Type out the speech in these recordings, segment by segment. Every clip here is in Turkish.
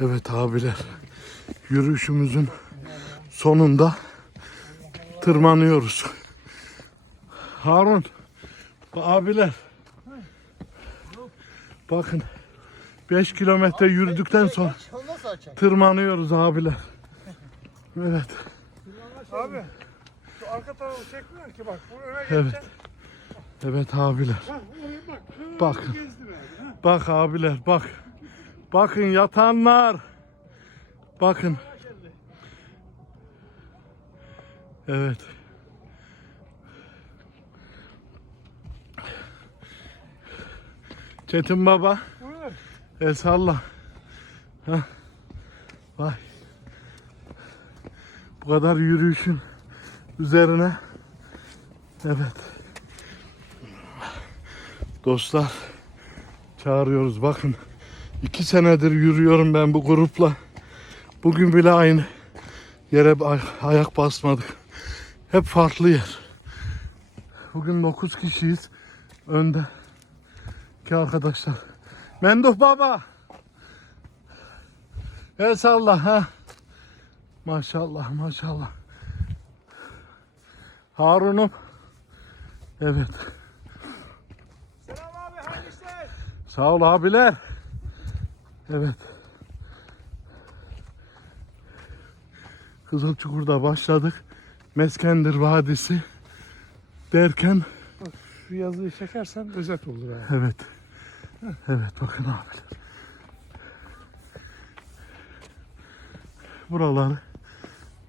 Evet abiler. Yürüyüşümüzün sonunda tırmanıyoruz. Harun, abiler. Bakın 5 kilometre yürüdükten sonra tırmanıyoruz abiler. Evet, Abi şu arka tarafı çekmiyor ki bak. Evet. evet abiler. Bak. Ha. Bak abiler bak. Bakın yatanlar. Bakın. Evet. Çetin baba. Buyur. El salla. Hah. Vay. Bu kadar yürüyüşün üzerine. Evet. Dostlar çağırıyoruz. Bakın iki senedir yürüyorum ben bu grupla. Bugün bile aynı yere ay- ayak basmadık. Hep farklı yer. Bugün 9 kişiyiz. Önde ki arkadaşlar. Menduh baba. El salla ha. Maşallah maşallah. Harun'um. Evet. Selam abi hayırlı işler. Sağ ol abiler. Evet. Kızılçukur'da başladık. Meskendir Vadisi derken Şu yazıyı çekersen özet olur abi. evet. Evet bakın abiler. Buraları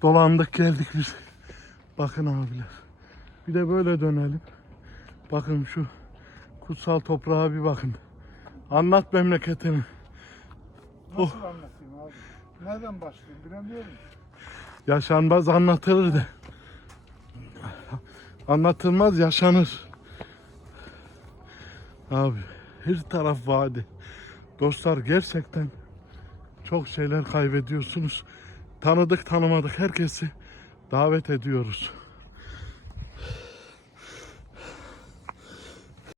dolandık geldik biz. Bakın abiler. Bir de böyle dönelim. Bakın şu kutsal toprağa bir bakın. Anlat memleketini. Nasıl anlatayım abi? Nereden başlayayım bilemiyorum. Yaşanmaz anlatılır de. Anlatılmaz yaşanır. Abi her taraf vadi. Dostlar gerçekten çok şeyler kaybediyorsunuz. Tanıdık tanımadık herkesi davet ediyoruz.